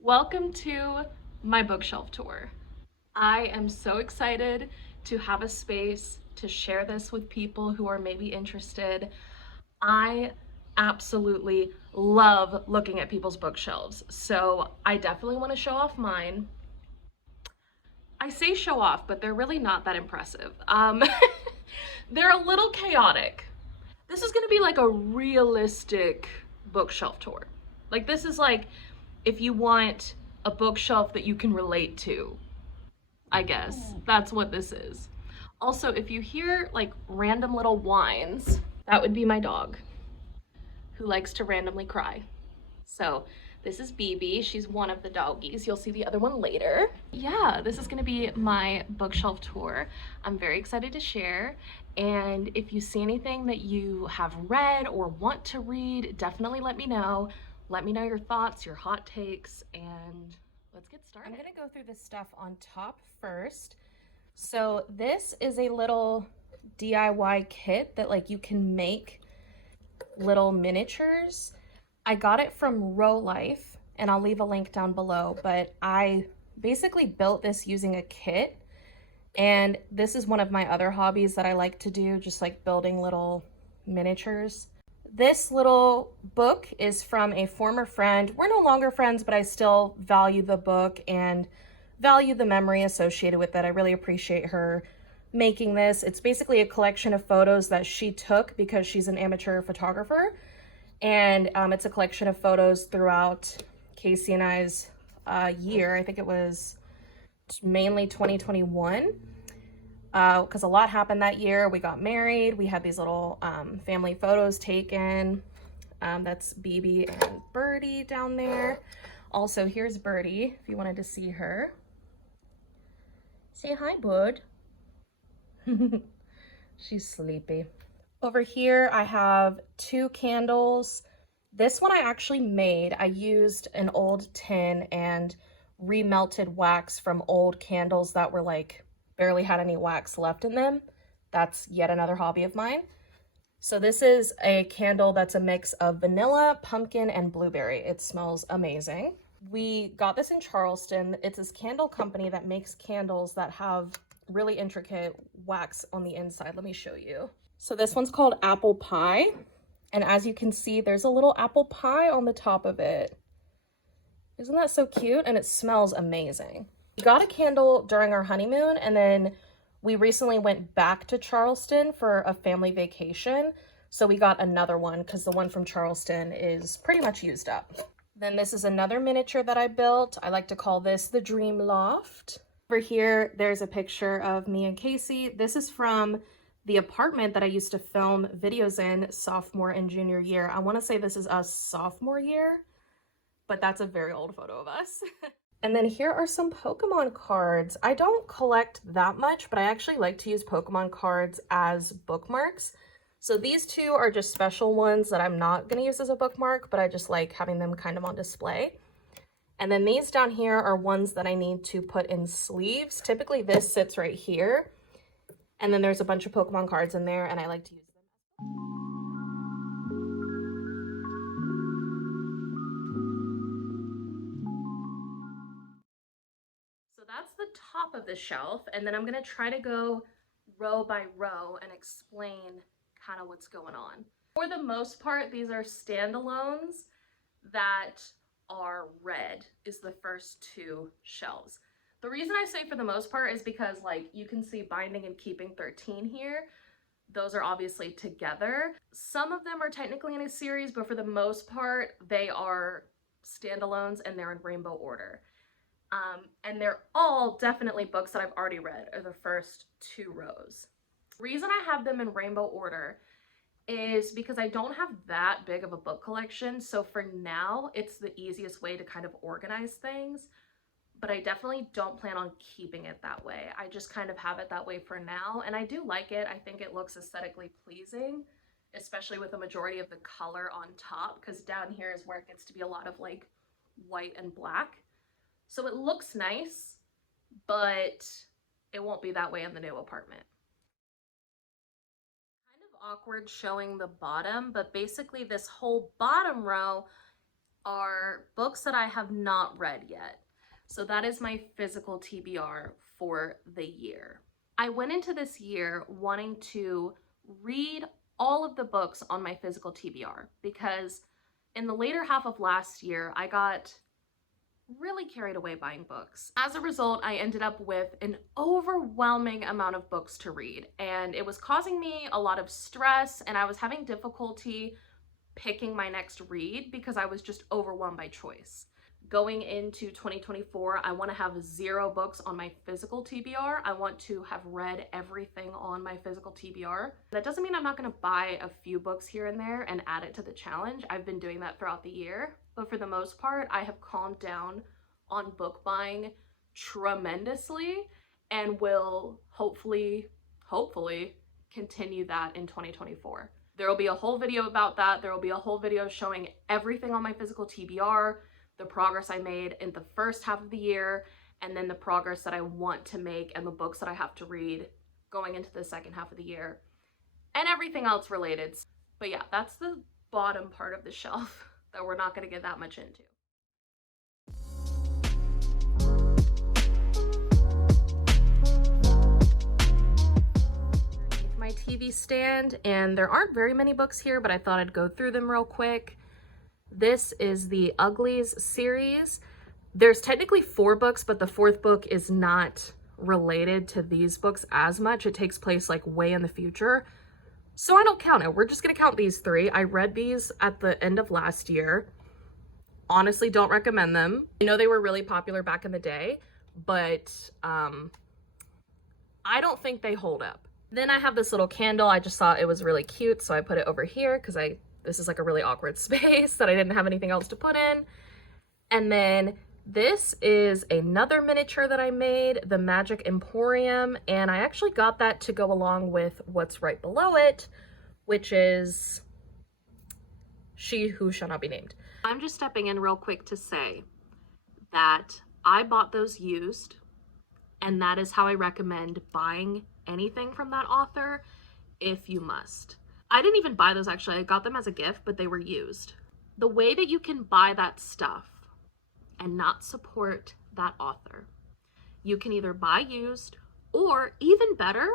Welcome to my bookshelf tour. I am so excited to have a space to share this with people who are maybe interested. I absolutely love looking at people's bookshelves, so I definitely want to show off mine. I say show off, but they're really not that impressive. They're a little chaotic. This is gonna be like a realistic bookshelf tour. Like, this is like if you want a bookshelf that you can relate to, I guess. That's what this is. Also, if you hear like random little whines, that would be my dog who likes to randomly cry. So this is BB. She's one of the doggies. You'll see the other one later. Yeah, this is gonna be my bookshelf tour. I'm very excited to share. And if you see anything that you have read or want to read, definitely let me know. Let me know your thoughts, your hot takes, and let's get started. I'm gonna go through this stuff on top first. So this is a little DIY kit that like you can make little miniatures. I got it from Row Life, and I'll leave a link down below, but I basically built this using a kit, and this is one of my other hobbies that I like to do, just like building little miniatures. This little book is from a former friend. We're no longer friends, but I still value the book and value the memory associated with it. I really appreciate her making this. It's basically a collection of photos that she took because she's an amateur photographer, and it's a collection of photos throughout Casey and I's year. I think it was mainly 2021, because a lot happened that year. We got married. We had these little family photos taken. That's BB and Birdie down there. Also, here's Birdie, if you wanted to see her. Say hi, bud. She's sleepy. Over here, I have two candles. This one I actually made. I used an old tin and remelted wax from old candles that were like barely had any wax left in them. That's yet another hobby of mine. So this is a candle that's a mix of vanilla, pumpkin, and blueberry. It smells amazing. We got this in Charleston. It's this candle company that makes candles that have really intricate wax on the inside. Let me show you. So this one's called Apple Pie. And as you can see, there's a little apple pie on the top of it. Isn't that so cute? And it smells amazing. We got a candle during our honeymoon, and then we recently went back to Charleston for a family vacation. So we got another one because the one from Charleston is pretty much used up. Then this is another miniature that I built. I like to call this the Dream Loft. Over here, there's a picture of me and Casey. This is from the apartment that I used to film videos in sophomore and junior year. I want to say this is us sophomore year, but that's a very old photo of us. And then here are some Pokemon cards. I don't collect that much, but I actually like to use Pokemon cards as bookmarks. So these two are just special ones that I'm not going to use as a bookmark, but I just like having them kind of on display. And then these down here are ones that I need to put in sleeves. Typically this sits right here. And then there's a bunch of Pokemon cards in there, and I like to use them. So that's the top of the shelf, and then I'm gonna try to go row by row and explain kind of what's going on. For the most part, these are standalones that are red is the first two shelves. The reason I say for the most part is because like you can see Binding and Keeping 13 here. Those are obviously together. Some of them are technically in a series, but for the most part, they are standalones and they're in rainbow order. And they're all definitely books that I've already read, are the first two rows. The reason I have them in rainbow order is because I don't have that big of a book collection. So for now, it's the easiest way to kind of organize things, but I definitely don't plan on keeping it that way. I just kind of have it that way for now. And I do like it. I think it looks aesthetically pleasing, especially with the majority of the color on top, because down here is where it gets to be a lot of like white and black. So it looks nice, but it won't be that way in the new apartment. Kind of awkward showing the bottom, but basically this whole bottom row are books that I have not read yet. So that is my physical TBR for the year. I went into this year wanting to read all of the books on my physical TBR because in the later half of last year, I got really carried away buying books. As a result, I ended up with an overwhelming amount of books to read, and it was causing me a lot of stress, and I was having difficulty picking my next read because I was just overwhelmed by choice. Going into 2024, I want to have 0 books on my physical TBR. I want to have read everything on my physical TBR. That doesn't mean I'm not going to buy a few books here and there and add it to the challenge. I've been doing that throughout the year, but for the most part, I have calmed down on book buying tremendously and will hopefully continue that in 2024. There will be a whole video about that. There will be a whole video showing everything on my physical TBR, the progress I made in the first half of the year, and then the progress that I want to make and the books that I have to read going into the second half of the year, and everything else related. But yeah, that's the bottom part of the shelf that we're not going to get that much into. My TV stand, and there aren't very many books here, but I thought I'd go through them real quick. This is the Uglies series. There's technically 4 books, but the 4th book is not related to these books as much. It takes place like way in the future. So I don't count it. We're just gonna count these 3. I read these at the end of last year. Honestly, don't recommend them. I know they were really popular back in the day, but I don't think they hold up. Then I have this little candle. I just thought it was really cute, so I put it over here because this is like a really awkward space that I didn't have anything else to put in. And then this is another miniature that I made, the Magic Emporium, and I actually got that to go along with what's right below it, which is She Who Shall Not Be Named. I'm just stepping in real quick to say that I bought those used, and that is how I recommend buying anything from that author if you must. I didn't even buy those actually. I got them as a gift, but they were used. The way that you can buy that stuff and not support that author, you can either buy used, or even better,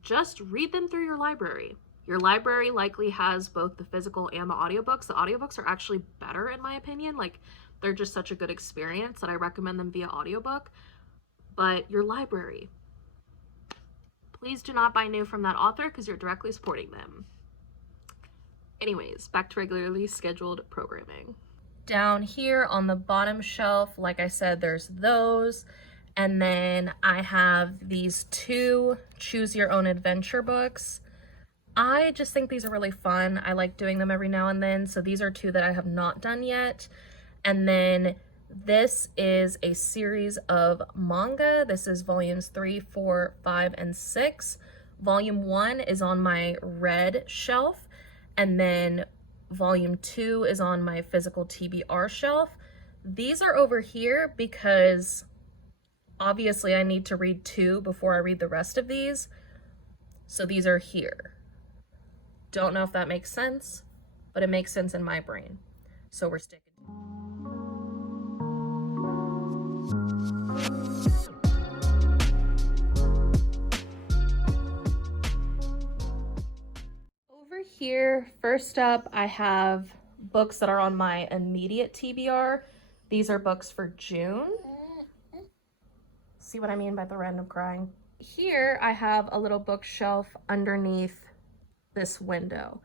just read them through your library. Your library likely has both the physical and the audiobooks. The audiobooks are actually better in my opinion. Like, they're just such a good experience that I recommend them via audiobook. But your library, please do not buy new from that author because you're directly supporting them. Anyways, back to regularly scheduled programming. Down here on the bottom shelf, like I said, there's those. And then I have these 2 Choose Your Own Adventure books. I just think these are really fun. I like doing them every now and then. So these are 2 that I have not done yet. And then this is a series of manga. This is volumes 3, 4, 5, and 6. Volume 1 is on my red shelf, and then volume 2 is on my physical TBR shelf. These are over here because obviously I need to read 2 before I read the rest of these. So these are here. Don't know if that makes sense, but it makes sense in my brain. So we're sticking. Over here, first up, I have books that are on my immediate TBR. These are books for June. See what I mean by the random crying? Here, I have a little bookshelf underneath this window.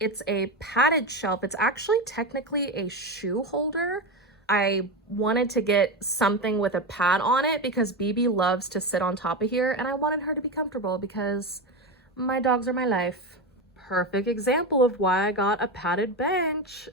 It's a padded shelf. It's actually technically a shoe holder. I wanted to get something with a pad on it because BB loves to sit on top of here, and I wanted her to be comfortable because my dogs are my life. Perfect example of why I got a padded bench.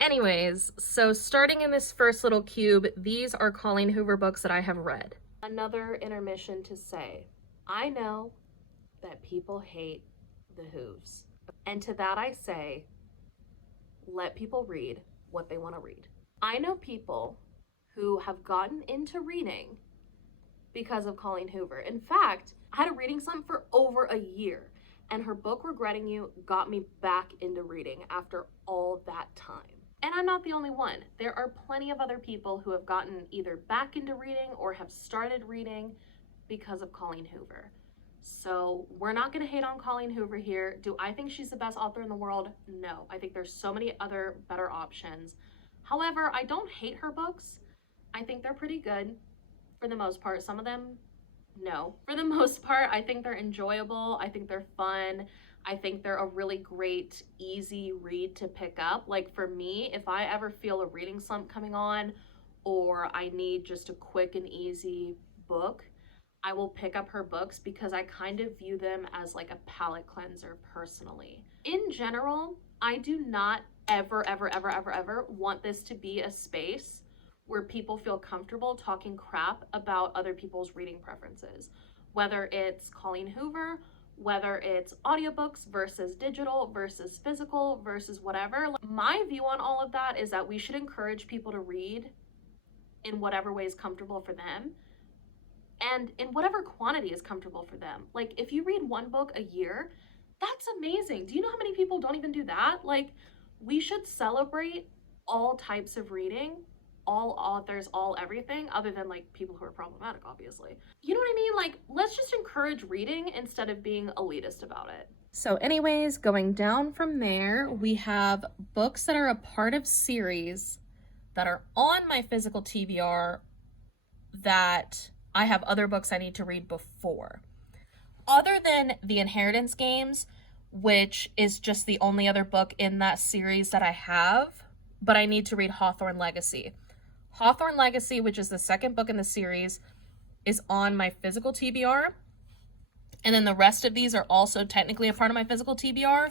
Anyways, so starting in this first little cube, these are Colleen Hoover books that I have read. Another intermission to say, I know that people hate the Hooves. And to that I say, let people read what they want to read. I know people who have gotten into reading because of Colleen Hoover. In fact, I had a reading slump for over a year. and her book Regretting You got me back into reading after all that time. And I'm not the only one. There are plenty of other people who have gotten either back into reading or have started reading because of Colleen Hoover. So we're not going to hate on Colleen Hoover here. Do I think she's the best author in the world? No. I think there's so many other better options. However, I don't hate her books. I think they're pretty good for the most part. Some of them, no. For the most part, I think they're enjoyable. I think they're fun. I think they're a really great, easy read to pick up. Like for me, if I ever feel a reading slump coming on, or I need just a quick and easy book, I will pick up her books because I kind of view them as like a palate cleanser personally. In general, I do not ever want this to be a space where people feel comfortable talking crap about other people's reading preferences. Whether it's Colleen Hoover, whether it's audiobooks versus digital versus physical versus whatever. My view on all of that is that we should encourage people to read in whatever way is comfortable for them and in whatever quantity is comfortable for them. Like if you read one book a year, that's amazing. Do you know how many people don't even do that? Like we should celebrate all types of reading, all authors, all everything, other than like people who are problematic, obviously. You know what I mean? Like let's just encourage reading instead of being elitist about it. So anyways, going down from there, we have books that are a part of series that are on my physical TBR that I have other books I need to read before. Other than the Inheritance Games, which is just the only other book in that series that I have, but I need to read Hawthorne Legacy. Hawthorne Legacy, which is the second book in the series, is on my physical TBR. And then the rest of these are also technically a part of my physical TBR,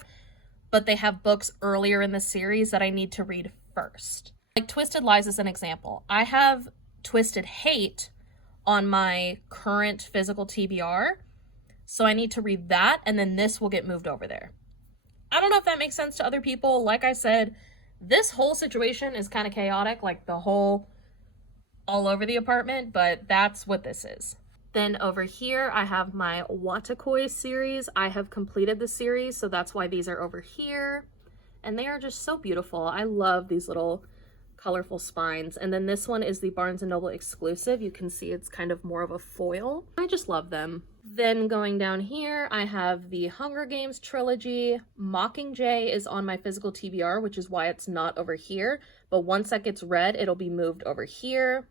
but they have books earlier in the series that I need to read first. Like Twisted Lies is an example. I have Twisted Hate on my current physical TBR, so I need to read that, and then this will get moved over there. I don't know if that makes sense to other people. Like I said, this whole situation is kind of chaotic, like the whole all over the apartment, but that's what this is. Then over here, I have my Watakoi series. I have completed the series, so that's why these are over here. And they are just so beautiful. I love these little colorful spines. And then this one is the Barnes & Noble exclusive. You can see it's kind of more of a foil. I just love them. Then going down here, I have the Hunger Games trilogy. Mockingjay is on my physical TBR, which is why it's not over here. But once that gets read, it'll be moved over here.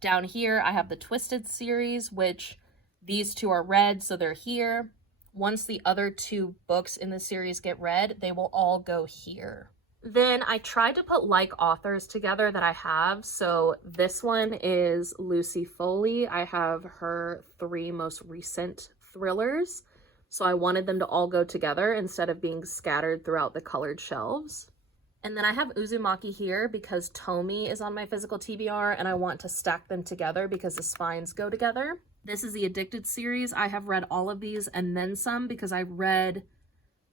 Down here, I have the Twisted series, which these two are read, so they're here. Once the other two books in the series get read, they will all go here. Then I tried to put like authors together that I have. So this one is Lucy Foley. I have her 3 most recent thrillers. So I wanted them to all go together instead of being scattered throughout the colored shelves. And then I have Uzumaki here because Tomi is on my physical TBR and I want to stack them together because the spines go together. This is the Addicted series. I have read all of these and then some because I read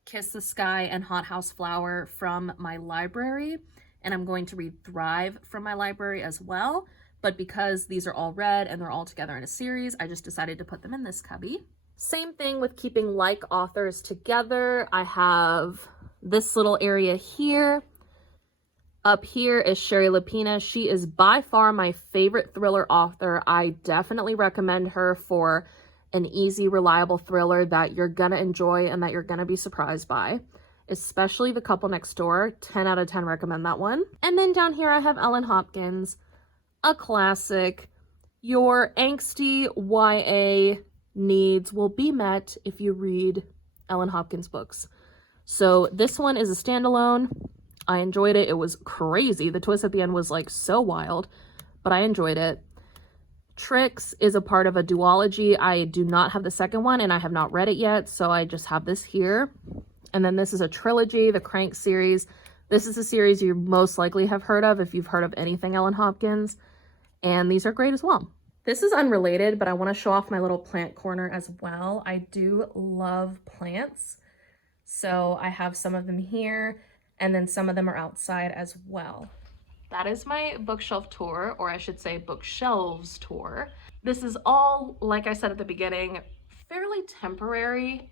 Kiss the Sky and Hot House Flower from my library, and I'm going to read Thrive from my library as well. But because these are all read and they're all together in a series, I just decided to put them in this cubby. Same thing with keeping like authors together. I have this little area here. Up here is Sherry Lapina. She is by far my favorite thriller author. I definitely recommend her for an easy, reliable thriller that you're gonna enjoy and that you're gonna be surprised by, especially The Couple Next Door. 10 out of 10 recommend that one. And then down here I have Ellen Hopkins, a classic. Your angsty YA needs will be met if you read Ellen Hopkins books. So this one is a standalone. I enjoyed it. It was crazy. The twist at the end was like so wild, but I enjoyed it. Tricks is a part of a duology. I do not have the second one and I have not read it yet, so I just have this here. And then this is a trilogy, the Crank series. This is a series you most likely have heard of if you've heard of anything Ellen Hopkins, and these are great as well. This is unrelated, but I want to show off my little plant corner as well. I do love plants, so I have some of them here, and then some of them are outside as well. That is my bookshelf tour, or I should say bookshelves tour. This is all, like I said at the beginning, fairly temporary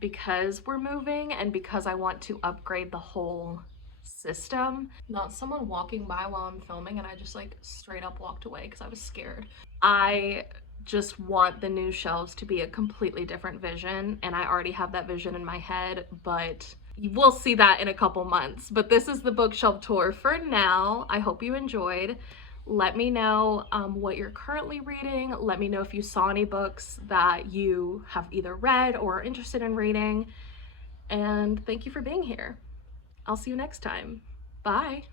because we're moving and because I want to upgrade the whole system. Not someone walking by while I'm filming and I just like straight up walked away because I was scared. I just want the new shelves to be a completely different vision, and I already have that vision in my head, but we'll see that in a couple months. But this is the bookshelf tour for now. I hope you enjoyed. Let me know what you're currently reading. Let me know if you saw any books that you have either read or are interested in reading. And thank you for being here. I'll see you next time. Bye.